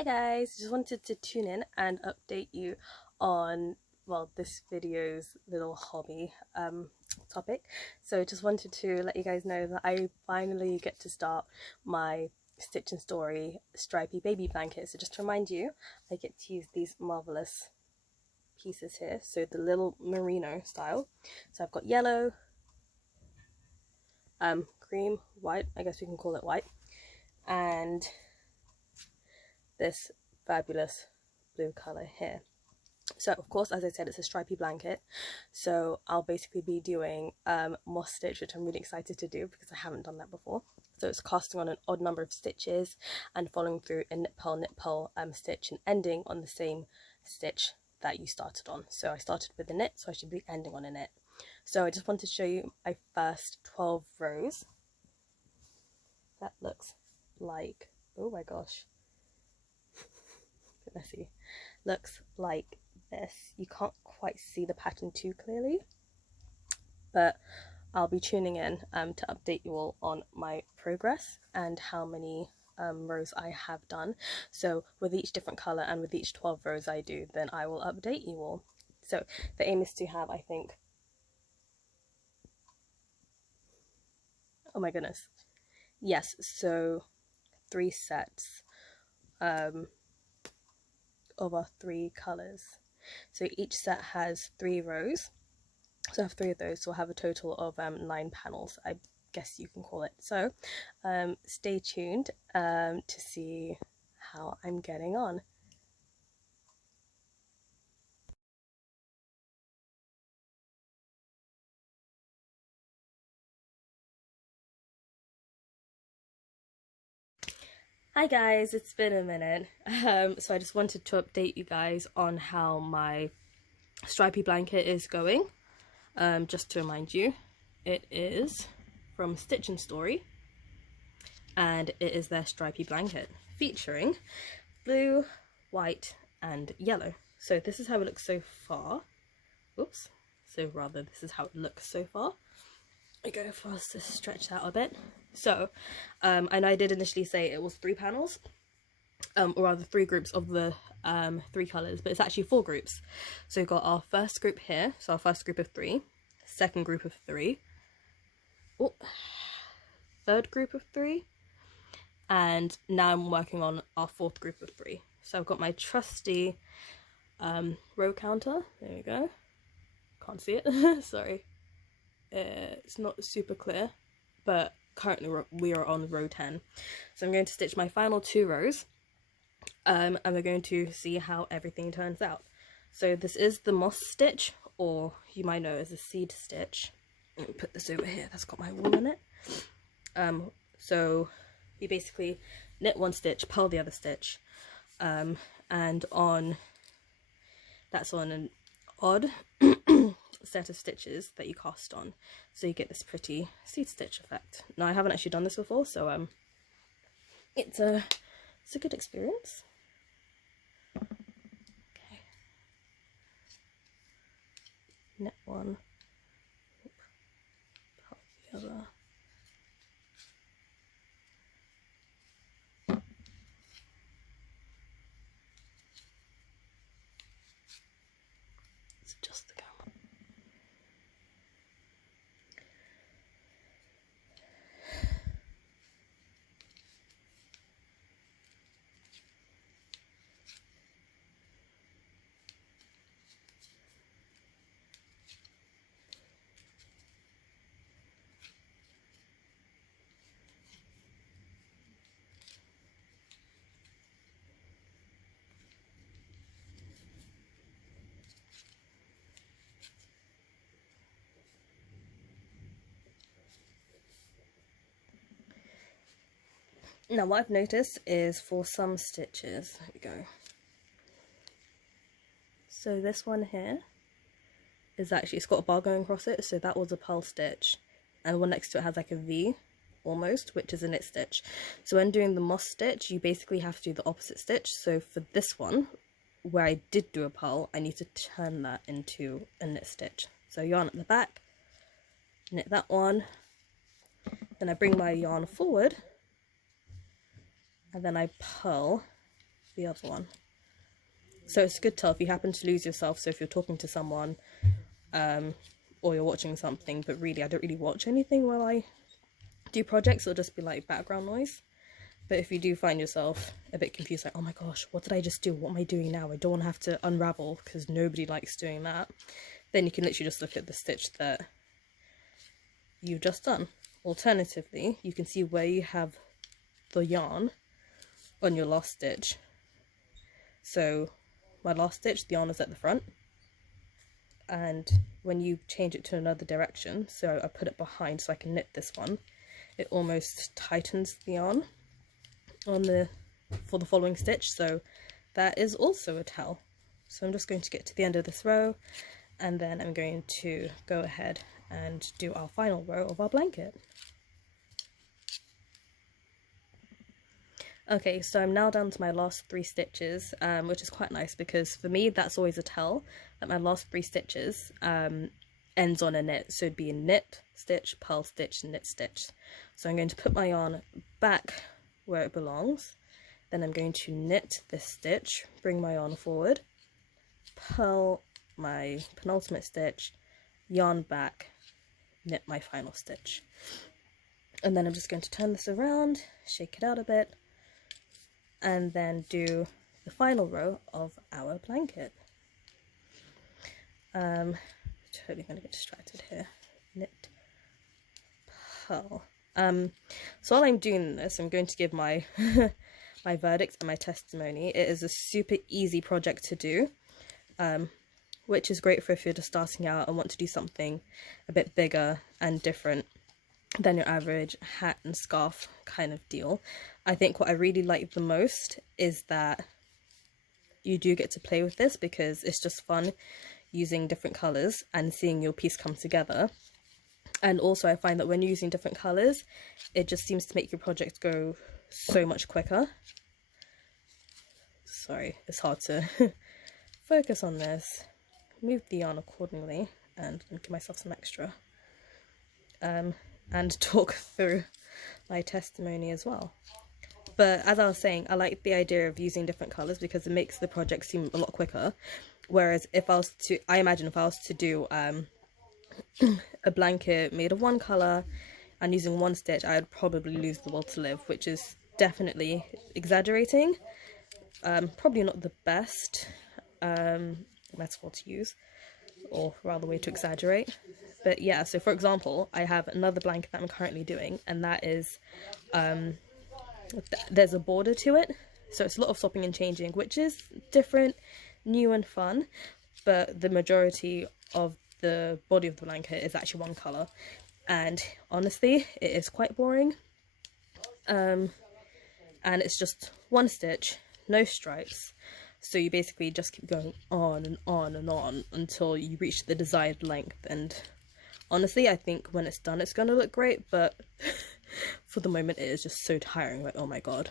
Hi guys, just wanted to tune in and update you on, well, this video's little hobby topic. So just wanted to let you guys know that I finally get to start my Stitch and Story stripy baby blanket. So just to remind you, I get to use these marvelous pieces here, so the little merino style. So I've got yellow, cream, white, I guess we can call it white, and this fabulous blue color here. So of course, as I said, it's a stripy blanket, so I'll basically be doing moss stitch, which I'm really excited to do because I haven't done that before. So it's casting on an odd number of stitches and following through a knit purl stitch and ending on the same stitch that you started on. So I started with a knit, so I should be ending on a knit. So I just wanted to show you my first 12 rows. That looks like, oh my gosh, messy. Looks like this. You can't quite see the pattern too clearly, but I'll be tuning in to update you all on my progress and how many rows I have done. So with each different color and with each 12 rows I do, then I will update you all. So the aim is to have, I think, oh my goodness, yes, so 3 sets of our 3 colors. So each set has 3 rows, so I have 3 of those, so I'll have a total of 9 panels, I guess you can call it. So stay tuned to see how I'm getting on. Hi guys, it's been a minute. So I just wanted to update you guys on how my stripy blanket is going. Just to remind you, it is from Stitch and Story, and it is their stripy blanket featuring blue, white and yellow. So this is how it looks so far. Oops. So rather, this is how it looks so far. I go for us to stretch out a bit. So and I did initially say it was 3 panels, or rather 3 groups of the 3 colors, but it's actually 4 groups. So we've got our first group here, so our first group of 3, second group of 3, oh, third group of 3, and now I'm working on our 4th group of 3. So I've got my trusty row counter. There we go. Can't see it. Sorry. It's not super clear, but currently we are on row 10. So I'm going to stitch my final 2 rows, and we're going to see how everything turns out. So this is the moss stitch, or you might know it as a seed stitch. Let me put this over here, that's got my wool in it. So you basically knit 1 stitch, purl the other stitch, and that's on an odd set of stitches that you cast on, so you get this pretty seed stitch effect. Now I haven't actually done this before, so it's a good experience. Okay, knit 1, purl the other. Let's adjust the camera. Now what I've noticed is for some stitches, there we go, so this one here is actually, it's got a bar going across it, so that was a purl stitch, and the one next to it has like a V almost, which is a knit stitch. So when doing the moss stitch, you basically have to do the opposite stitch. So for this one, where I did do a purl, I need to turn that into a knit stitch. So yarn at the back, knit that one, then I bring my yarn forward, and then I purl the other one. So it's a good tell if you happen to lose yourself. So if you're talking to someone, or you're watching something, but really I don't really watch anything while I do projects, it'll just be like background noise. But if you do find yourself a bit confused, like, oh my gosh, what did I just do? What am I doing now? I don't want to have to unravel, because nobody likes doing that. Then you can literally just look at the stitch that you've just done. Alternatively, you can see where you have the yarn on your last stitch. So my last stitch, the yarn is at the front. And when you change it to another direction, so I put it behind so I can knit this one, it almost tightens the yarn on for the following stitch. So that is also a tell. So I'm just going to get to the end of this row, and then I'm going to go ahead and do our final row of our blanket. Okay, so I'm now down to my last 3 stitches, which is quite nice, because for me that's always a tell that my last 3 stitches ends on a knit. So it'd be a knit, stitch, purl stitch, knit, stitch. So I'm going to put my yarn back where it belongs, then I'm going to knit this stitch, bring my yarn forward, purl my penultimate stitch, yarn back, knit my final stitch. And then I'm just going to turn this around, shake it out a bit, and then do the final row of our blanket. Totally going to get distracted here. Knit, purl. So while I'm doing this, I'm going to give my my verdict and my testimony. It is a super easy project to do, which is great for if you're just starting out and want to do something a bit bigger and different than your average hat and scarf kind of deal. I think what I really like the most is that you do get to play with this, because it's just fun using different colours and seeing your piece come together. And also I find that when you're using different colours, it just seems to make your project go so much quicker. Sorry, it's hard to focus on this. Move the yarn accordingly and give myself some extra. And talk through my testimony as well. But as I was saying, I like the idea of using different colours, because it makes the project seem a lot quicker. Whereas if I was to, I imagine if I was to do a blanket made of one colour and using one stitch, I would probably lose the will to live, which is definitely exaggerating. Probably not the best metaphor to use, or rather way to exaggerate. But yeah, so for example, I have another blanket that I'm currently doing, and that is there's a border to it, so it's a lot of swapping and changing, which is different, new and fun, but the majority of the body of the blanket is actually one colour, and honestly it is quite boring. And it's just one stitch, no stripes, so you basically just keep going on and on and on until you reach the desired length. And honestly, I think when it's done it's going to look great, but for the moment it is just so tiring, like, oh my god.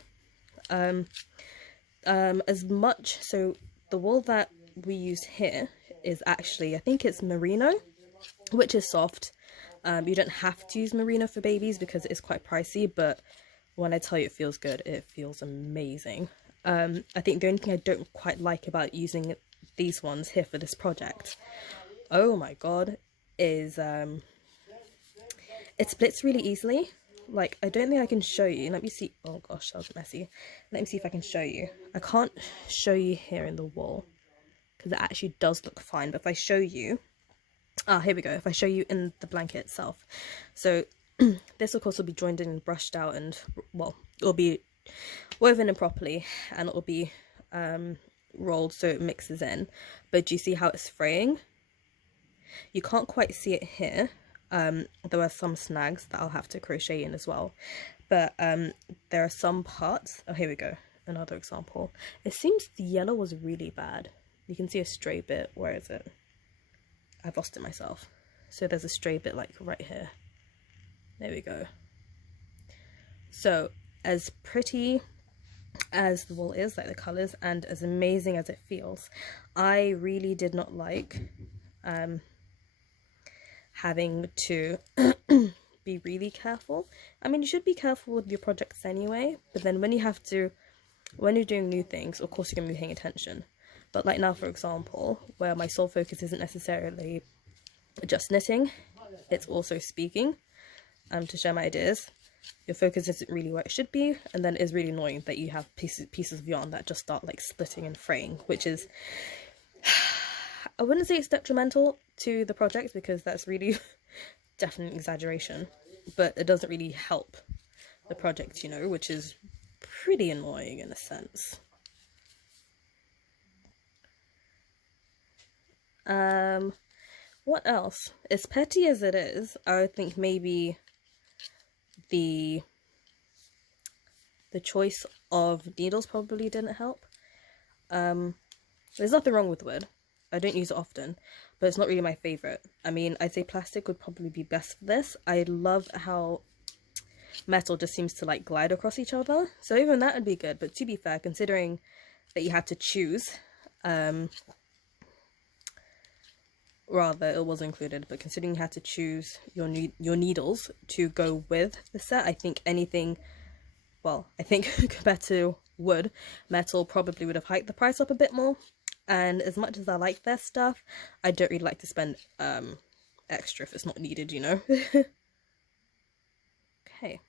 As much, so the wool that we use here is actually, I think it's merino, which is soft. You don't have to use merino for babies because it is quite pricey, but when I tell you it feels good, it feels amazing. I think the only thing I don't quite like about using these ones here for this project, oh my god, is it splits really easily. Like, I don't think I can show you. Let me see. Oh gosh, that was messy. Let me see if I can show you. I can't show you here in the wool because it actually does look fine, but if I show you, here we go. If I show you in the blanket itself, so this of course will be joined in and brushed out, and well, it'll be woven in properly, and it'll be rolled so it mixes in. But do you see how it's fraying? You can't quite see it here. There are some snags that I'll have to crochet in as well, but there are some parts. Oh, here we go, another example. It seems the yellow was really bad. You can see a stray bit. Where is it? I've lost it myself. So there's a stray bit like right here. There we go. So as pretty as the wool is, like the colours, and as amazing as it feels, I really did not like having to be really careful. I mean, you should be careful with your projects anyway, but then when you have to when you're doing new things, of course you're going to be paying attention. But like now, for example, where my sole focus isn't necessarily just knitting, it's also speaking to share my ideas. Your focus isn't really where it should be, and then it's really annoying that you have pieces of yarn that just start like splitting and fraying, which is, I wouldn't say it's detrimental to the project because that's really definite exaggeration, but it doesn't really help the project, you know, which is pretty annoying in a sense. What else? As petty as it is, I would think maybe the choice of needles probably didn't help. There's nothing wrong with wood. I don't use it often, but it's not really my favourite. I mean, I'd say plastic would probably be best for this. I love how metal just seems to like glide across each other, so even that would be good. But to be fair, considering that you had to choose, rather it was included, but considering you had to choose your needles to go with the set, I think anything, well, I think compared to wood, metal probably would have hiked the price up a bit more. And as much as I like their stuff, I don't really like to spend extra if it's not needed, you know. Okay.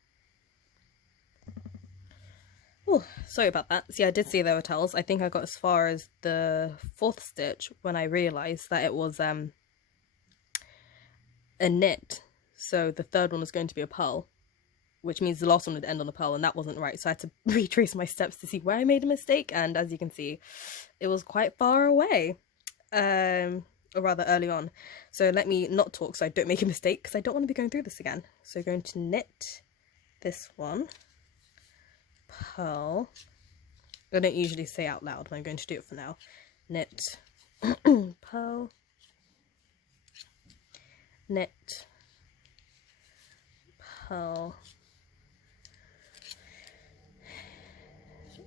Oh, sorry about that. See, I did say there were tails. I think I got as far as the 4th stitch when I realised that it was a knit. So the 3rd one was going to be a purl, which means the last one would end on a purl, and that wasn't right. So I had to retrace my steps to see where I made a mistake, and as you can see, it was quite far away, or rather early on. So let me not talk so I don't make a mistake, because I don't want to be going through this again. So going to knit this one, purl. I don't usually say out loud, but I'm going to do it for now. Knit, purl, knit, purl,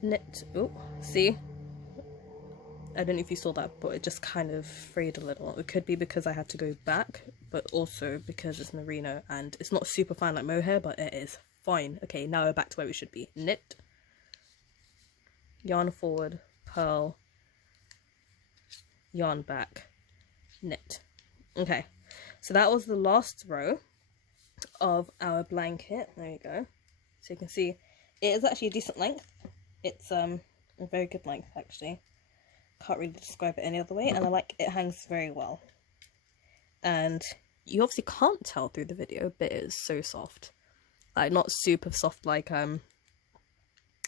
knit. Oh, see, I don't know if you saw that, but it just kind of frayed a little. It could be because I had to go back, but also because it's merino and it's not super fine like mohair, but it is fine. Okay, now we're back to where we should be. Knit, yarn forward, purl, yarn back, knit. Okay, so that was the last row of our blanket. There you go. So you can see it is actually a decent length. It's a very good length actually. Can't really describe it any other way, and I like it hangs very well. And you obviously can't tell through the video, but it is so soft. Like, not super soft like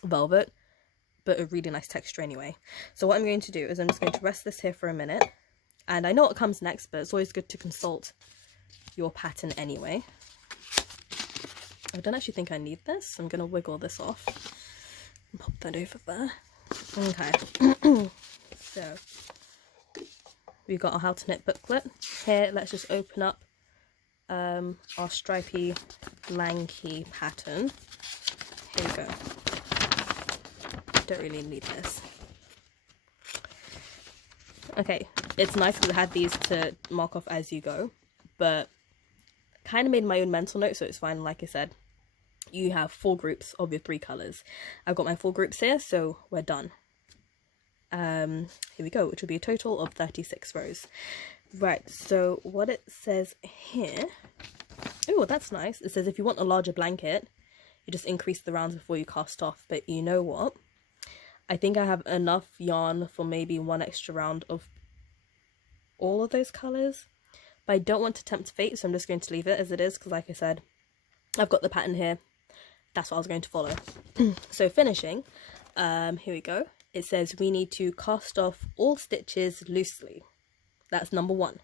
velvet, but a really nice texture anyway. So what I'm going to do is I'm just going to rest this here for a minute, and I know what comes next, but it's always good to consult your pattern anyway. I don't actually think I need this, so I'm going to wiggle this off and pop that over there. Okay. So we've got our how to knit booklet here. Let's just open up our Stripey Blankie pattern. Here we go. Don't really need this. Okay, it's nice because I had these to mark off as you go, but kind of made my own mental note, so it's fine. Like I said, you have 4 groups of your 3 colours. I've got my 4 groups here, so we're done. Here we go, which will be a total of 36 rows. Right, so what it says here, oh, that's nice. It says if you want a larger blanket, you just increase the rounds before you cast off. But you know what? I think I have enough yarn for maybe 1 extra round of all of those colours. But I don't want to tempt fate, so I'm just going to leave it as it is, because like I said, I've got the pattern here. That's what I was going to follow. So finishing, here we go. It says we need to cast off all stitches loosely. That's number 1.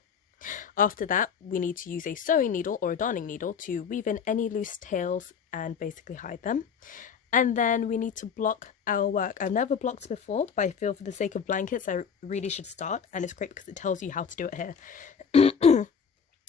After that, we need to use a sewing needle or a darning needle to weave in any loose tails and basically hide them. And then we need to block our work. I've never blocked before, but I feel for the sake of blankets, I really should start. And it's great because it tells you how to do it here.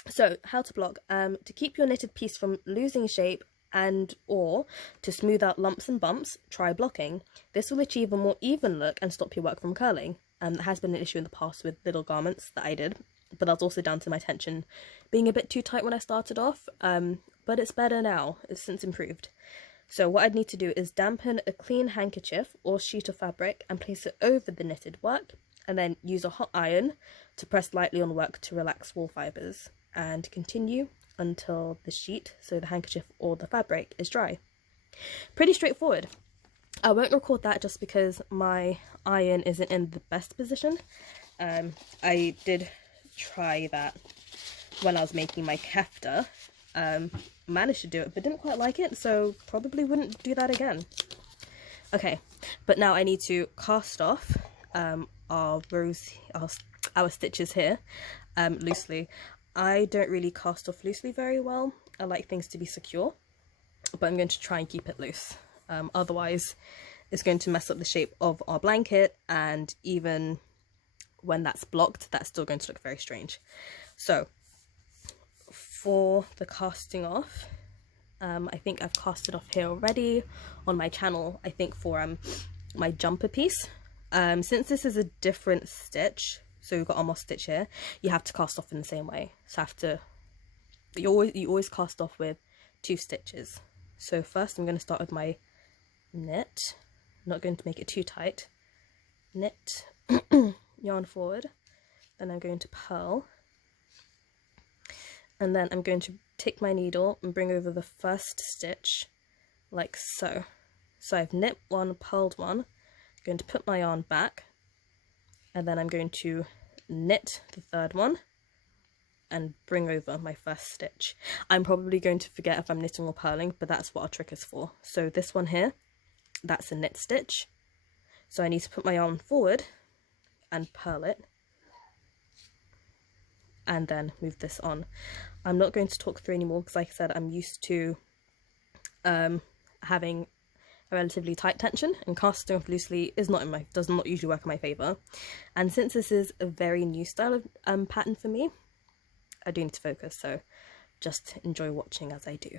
So, how to block. To keep your knitted piece from losing shape and or to smooth out lumps and bumps, try blocking. This will achieve a more even look and stop your work from curling. That has been an issue in the past with little garments that I did, but that's also down to my tension being a bit too tight when I started off, but it's better now. It's since improved. So what I'd need to do is dampen a clean handkerchief or sheet of fabric and place it over the knitted work, and then use a hot iron to press lightly on work to relax wool fibres, and continue until the sheet, so the handkerchief or the fabric, is dry. Pretty straightforward. I won't record that just because my iron isn't in the best position. I did try that when I was making my kefta. Managed to do it but didn't quite like it, so probably wouldn't do that again. Okay, but now I need to cast off our stitches here loosely. I don't really cast off loosely very well. I like things to be secure, but I'm going to try and keep it loose. Otherwise it's going to mess up the shape of our blanket, and even when that's blocked, that's still going to look very strange. So for the casting off, I think I've casted off here already on my channel, I think for my jumper piece. Since this is a different stitch, so we've got our moss stitch here, you have to cast off in the same way. So you always cast off with 2 stitches. So first I'm going to start with my knit. I'm not going to make it too tight. Knit, yarn forward, then I'm going to purl, and then I'm going to take my needle and bring over the first stitch like so. So I've knit one, purled one, I'm going to put my yarn back, and then I'm going to knit the third one and bring over my first stitch. I'm probably going to forget if I'm knitting or purling, but that's what our trick is for. So this one here, that's a knit stitch. So I need to put my yarn forward and purl it, and then move this on. I'm not going to talk through anymore because, like I said, I'm used to having a relatively tight tension, and casting off loosely does not usually work in my favour. And since this is a very new style of pattern for me, I do need to focus, so just enjoy watching as I do.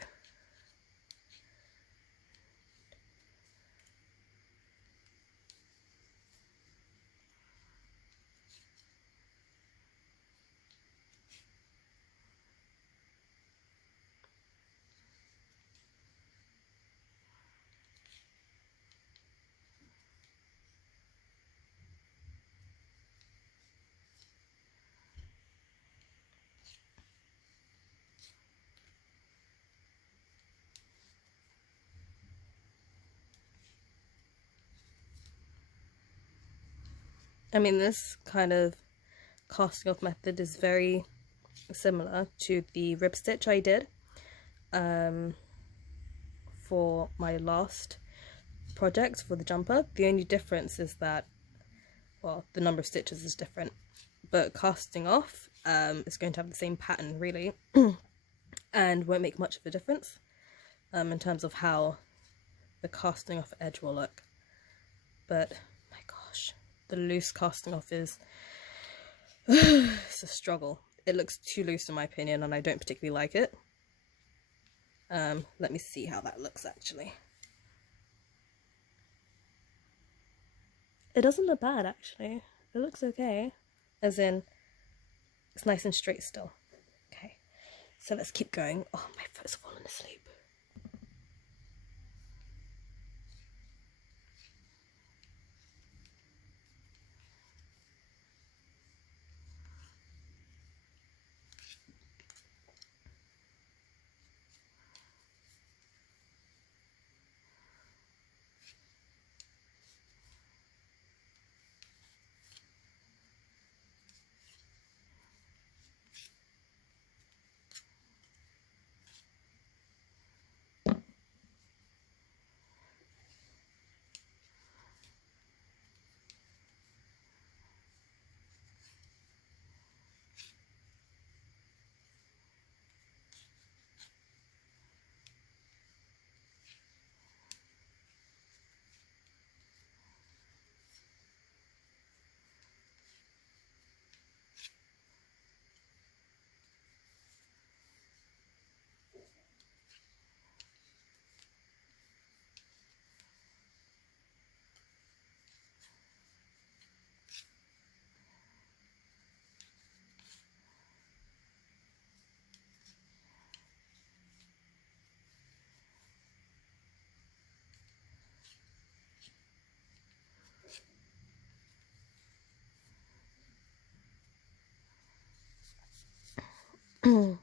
I mean, this kind of casting off method is very similar to the rib stitch I did for my last project for the jumper. The only difference is that, well, the number of stitches is different, but casting off is going to have the same pattern really and won't make much of a difference in terms of how the casting off edge will look. But my gosh, the loose casting off is it's a struggle. It looks too loose in my opinion, and I don't particularly like it. Let me see how that looks actually. It doesn't look bad actually. It looks okay. As in, it's nice and straight still. Okay, so let's keep going. Oh, my foot's fallen asleep. Oh,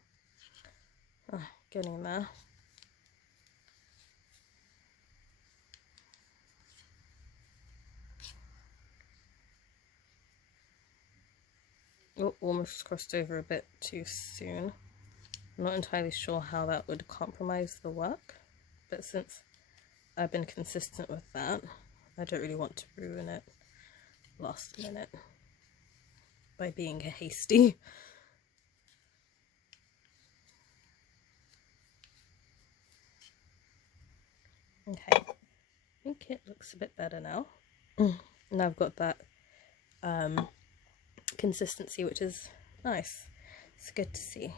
getting there. Oh, almost crossed over a bit too soon. I'm not entirely sure how that would compromise the work, but since I've been consistent with that, I don't really want to ruin it last minute by being hasty. Okay, I think it looks a bit better now. And I've got that consistency, which is nice. It's good to see.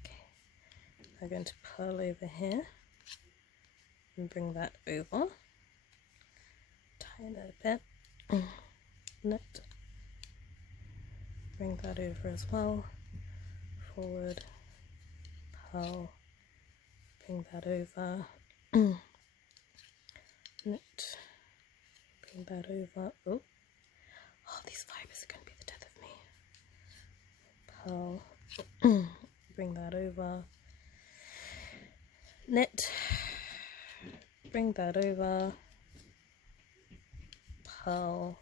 Okay, I'm going to purl over here and bring that over. Tighten it a bit. Knit. Bring that over as well. Forward. Purl. Bring that over. Knit. Bring that over. Oh, these fibers are going to be the death of me. Purl. Bring that over. Knit. Bring that over. Purl.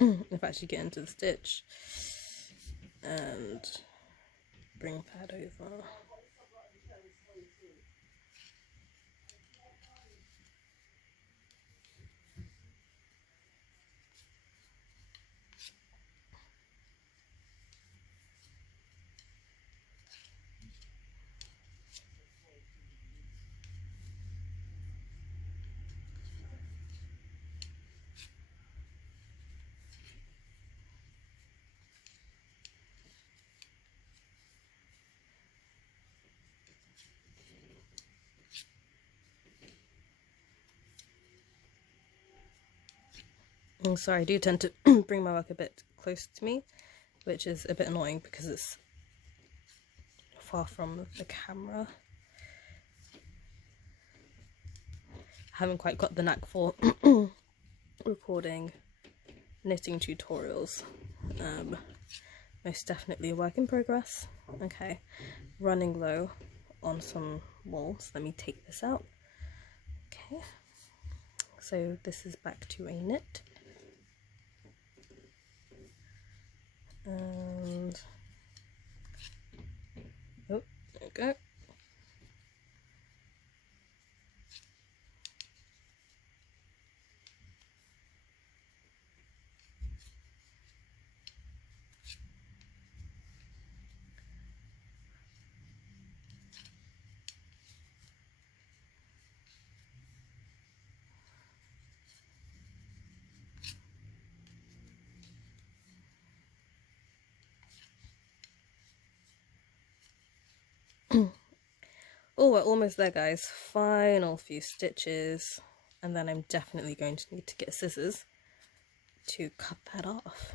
Oh, if I actually get into the stitch. And bring that over. I'm sorry, I do tend to bring my work a bit close to me, which is a bit annoying because it's far from the camera. I haven't quite got the knack for recording knitting tutorials. Most definitely a work in progress. Okay, running low on some wool, so let me take this out. Okay, so this is back to a knit. And oh, there we go. Oh, we're almost there, guys. Final few stitches, and then I'm definitely going to need to get scissors to cut that off.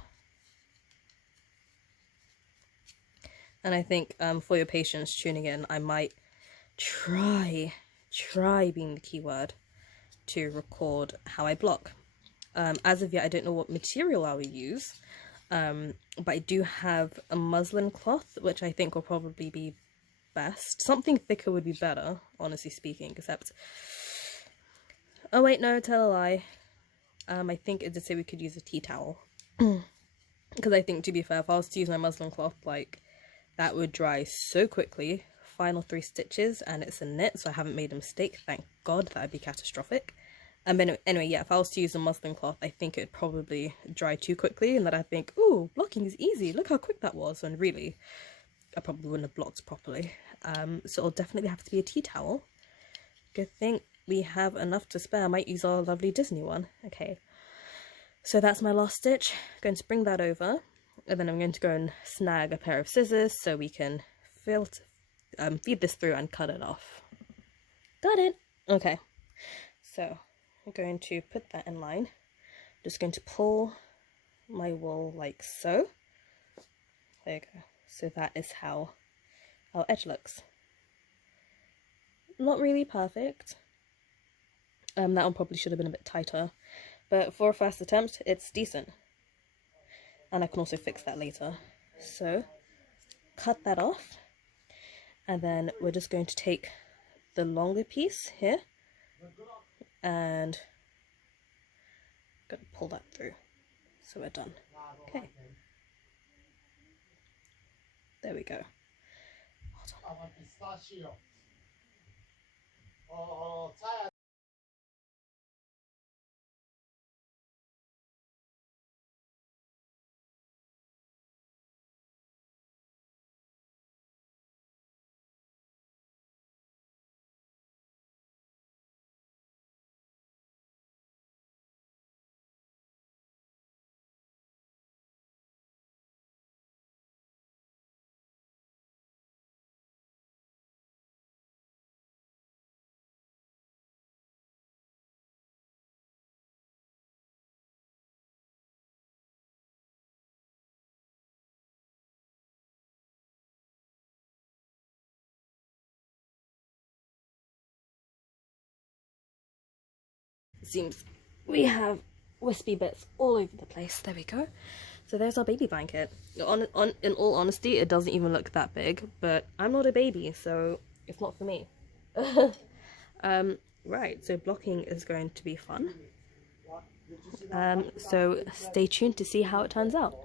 And I think for your patience tuning in, I might try being the keyword, to record how I block. As of yet, I don't know what material I will use, but I do have a muslin cloth, which I think will probably be best. Something thicker would be better, honestly speaking, except... Oh wait, no, tell a lie. I think it did say we could use a tea towel. Because I think, to be fair, if I was to use my muslin cloth, like, that would dry so quickly. Final 3 stitches, and it's a knit, so I haven't made a mistake. Thank God, that would be catastrophic. But anyway, yeah, if I was to use a muslin cloth, I think it would probably dry too quickly, and that I think, ooh, blocking is easy, look how quick that was, when really, I probably wouldn't have blocked properly. So it'll definitely have to be a tea towel. Good thing we have enough to spare. I might use our lovely Disney one. Okay, so that's my last stitch. I'm going to bring that over, and then I'm going to go and snag a pair of scissors so we can feed this through and cut it off. Got it! Okay, so I'm going to put that in line. Just going to pull my wool like so. There you go. So that is how our edge looks. Not really perfect. That one probably should have been a bit tighter, but for a first attempt, it's decent. And I can also fix that later. So, cut that off, And then we're just going to take the longer piece here and gonna pull that through. So we're done. Okay. There we go. Seems we have wispy bits all over the place. There we go. So there's our baby blanket. In all honesty, it doesn't even look that big, but I'm not a baby, so it's not for me. Right, so blocking is going to be fun. So stay tuned to see how it turns out.